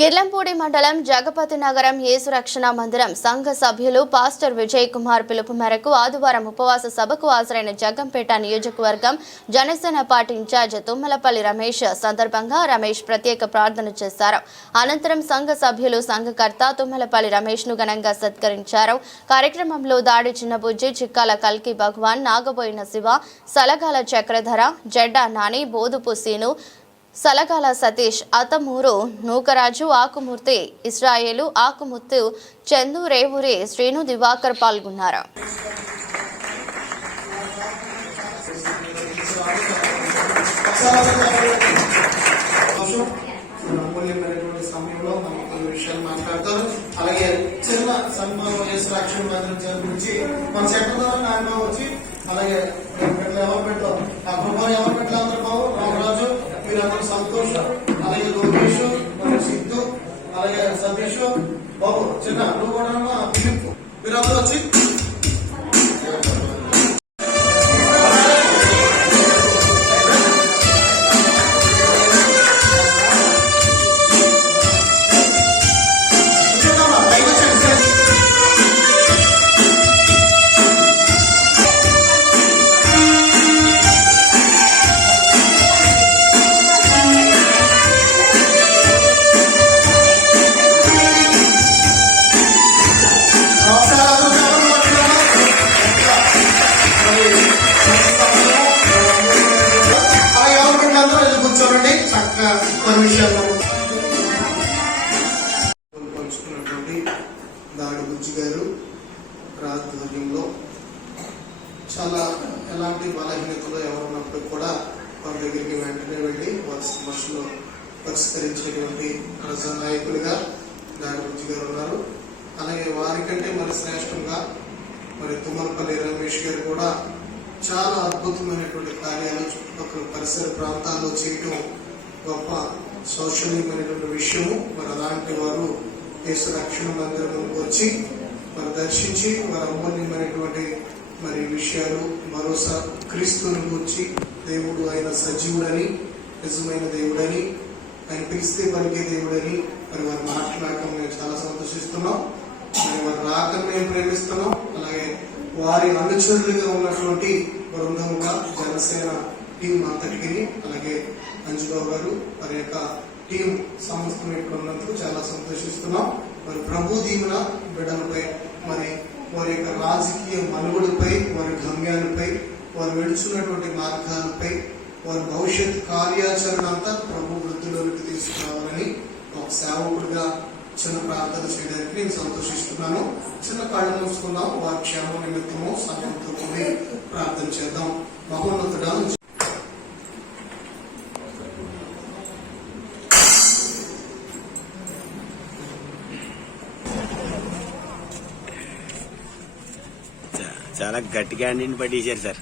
కిర్లంపూడి మండలం జగపతి నగరం యేసు రక్షణ మందిరం సంఘ సభ్యులు పాస్టర్ విజయ్ కుమార్ పిలుపు మేరకు ఆదివారం ఉపవాస సభకు హాజరైన జగంపేట నియోజకవర్గం జనసేన పార్టీ ఇన్ఛార్జ్ తుమ్మలపల్లి రమేష్ సందర్భంగా రమేష్ ప్రత్యేక ప్రార్థన చేశారు. అనంతరం సంఘ సభ్యులు సంఘకర్త తుమ్మలపల్లి రమేష్ను ఘనంగా సత్కరించారు. కార్యక్రమంలో దాడి చిన్నబుజ్జి చిక్కాల కల్కి భగవాన్ నాగబోయిన శివ సలగాల చక్రధర జెడ్డా నాని బోధుపు సీను సలగాల సతీష్ అతమూరు నూకరాజు ఆకుమూర్తి ఇస్రాయేలు ఆకుముత్తు చందు రేవూరి శ్రీను దివాకర్ పాల్గొన్నారు. అలాగే చిన్న గురించి మన వచ్చి అలాగే ఎవరు పెట్టాం ఆ ఎవరు పెట్టాలి అందరూ బాబు మీరందరూ సంతోష్ అలాగే లోకేష్ మన సిద్ధు అలాగే సతీష్ బాబు చిన్న నువ్వు కూడా అమ్మా, ఫిలిప్ మీరందరూ వచ్చి చూడండి చక్కగా కొన్ని విషయాలు పంచుకున్నటువంటి దాడి బుజ్జి గారు రాజధాన్యంలో చాలా ఎలాంటి బలహీనతలు ఎవరున్నప్పుడు కూడా వారి దగ్గరికి వెంటనే వెళ్ళి వారి సమస్యలు పరిష్కరించేటువంటి ప్రజా నాయకులుగా దాడి బుజ్జి గారు ఉన్నారు. అలాగే వారికంటే మరి శ్రేష్టంగా మరి తుమ్మలపల్లి రమేష్ గారు కూడా చాలా అద్భుతమైనటువంటి కార్యాలు చుట్టుపక్కల పరిసర ప్రాంతాల్లో చేయటం గొప్ప శోషణీయమైనటువంటి విషయము. మరి అలాంటి వారు దేశ రక్షణ మందిరంలోకి వచ్చి మరి దర్శించి వారి అమూల్యమైనటువంటి మరి విషయాలు భరోసా క్రీస్తుని గురించి దేవుడు ఆయన సజీవుడని నిజమైన దేవుడని ఆయన పిలిస్తే పలికే దేవుడని మరి వారి మాట్లాడటం మేము చాలా సంతోషిస్తున్నాం. మరి వారి రాకని మేము ప్రేమిస్తున్నాం. వారి అనుచరులుగా ఉన్నటువంటి బృందముగా జనసేన టీం అంతటికి అలాగే అంజుబాబు గారు వారి యొక్క టీం సంస్థను ఇక్కడ ఉన్నందుకు చాలా సంతోషిస్తున్నాం. మరి ప్రభు దీవెన బిడ్డలపై మరి వారి యొక్క రాజకీయ మనుగుడిపై వారి గమ్యాలపై వారు వెళుచున్నటువంటి మార్గాలపై వారి భవిష్యత్ కార్యాచరణ అంతా ప్రభు వృద్ధిలోనికి తీసుకురావాలని ఒక సేవకుడిగా చిన్న ప్రార్థన చేయడానికి నేను సంతోషిస్తున్నాను. చిన్న కాళ్ళు మూసుకుందాం. వారి క్షేమ నిమిత్తము సమయంతో కూడి ప్రార్థన చేద్దాం. మహోన్నతుడా చాలా గట్టిగా అండి పట్టేశారు సార్.